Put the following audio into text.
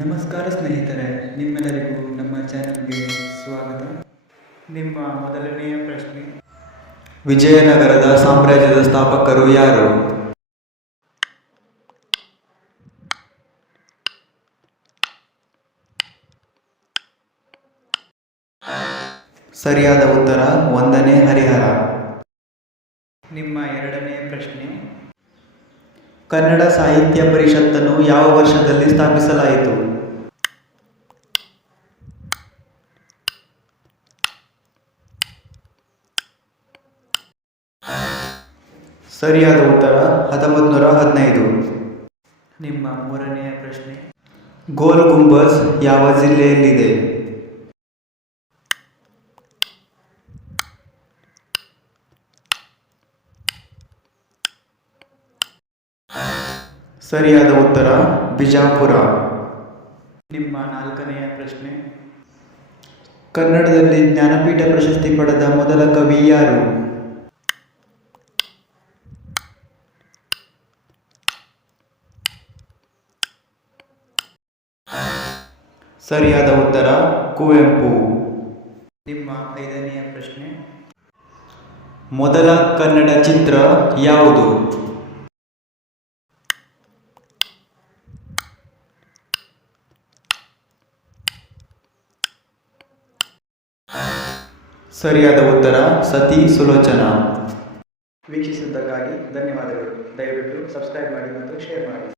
ನಮಸ್ಕಾರ ಸ್ನೇಹಿತರೆ, ನಿಮ್ಮೆಲ್ಲರಿಗೂ ನಮ್ಮ ಚಾನೆಲ್ಗೆ ಸ್ವಾಗತ. ನಿಮ್ಮ ಮೊದಲನೆಯ ಪ್ರಶ್ನೆ, ವಿಜಯನಗರದ ಸಾಮ್ರಾಜ್ಯದ ಸ್ಥಾಪಕರು ಯಾರು? ಸರಿಯಾದ ಉತ್ತರ 1ನೇ ಹರಿಹರ. ನಿಮ್ಮ ಎರಡನೆಯ ಪ್ರಶ್ನೆ, ಕನ್ನಡ ಸಾಹಿತ್ಯ ಪರಿಷತ್ತನ್ನು ಯಾವ ವರ್ಷದಲ್ಲಿ ಸ್ಥಾಪಿಸಲಾಯಿತು? ಸರಿಯಾದ ಉತ್ತರ 1915. ನಿಮ್ಮ ಮೂರನೆಯ ಪ್ರಶ್ನೆ, ಗೋಲ್ ಗುಂಬಜ್ ಯಾವ ಜಿಲ್ಲೆಯಲ್ಲಿದೆ? ಸರಿಯಾದ ಉತ್ತರ ಬಿಜಾಪುರ. ನಿಮ್ಮ ನಾಲ್ಕನೆಯ ಪ್ರಶ್ನೆ, ಕನ್ನಡದಲ್ಲಿ ಜ್ಞಾನಪೀಠ ಪ್ರಶಸ್ತಿ ಪಡೆದ ಮೊದಲ ಕವಿ ಯಾರು? ಸರಿಯಾದ ಉತ್ತರ ಕುವೆಂಪು. ನಿಮ್ಮ ಐದನೆಯ ಪ್ರಶ್ನೆ, ಮೊದಲ ಕನ್ನಡ ಚಿತ್ರ ಯಾವುದು? ಸರಿಯಾದ ಉತ್ತರ ಸತಿ ಸುಲೋಚನಾ. ವೀಕ್ಷಿಸಿದ್ದಕ್ಕಾಗಿ ಧನ್ಯವಾದಗಳು. ದಯವಿಟ್ಟು ಸಬ್ಸ್ಕ್ರೈಬ್ ಮಾಡಿ ಮತ್ತು ಶೇರ್ ಮಾಡಿ.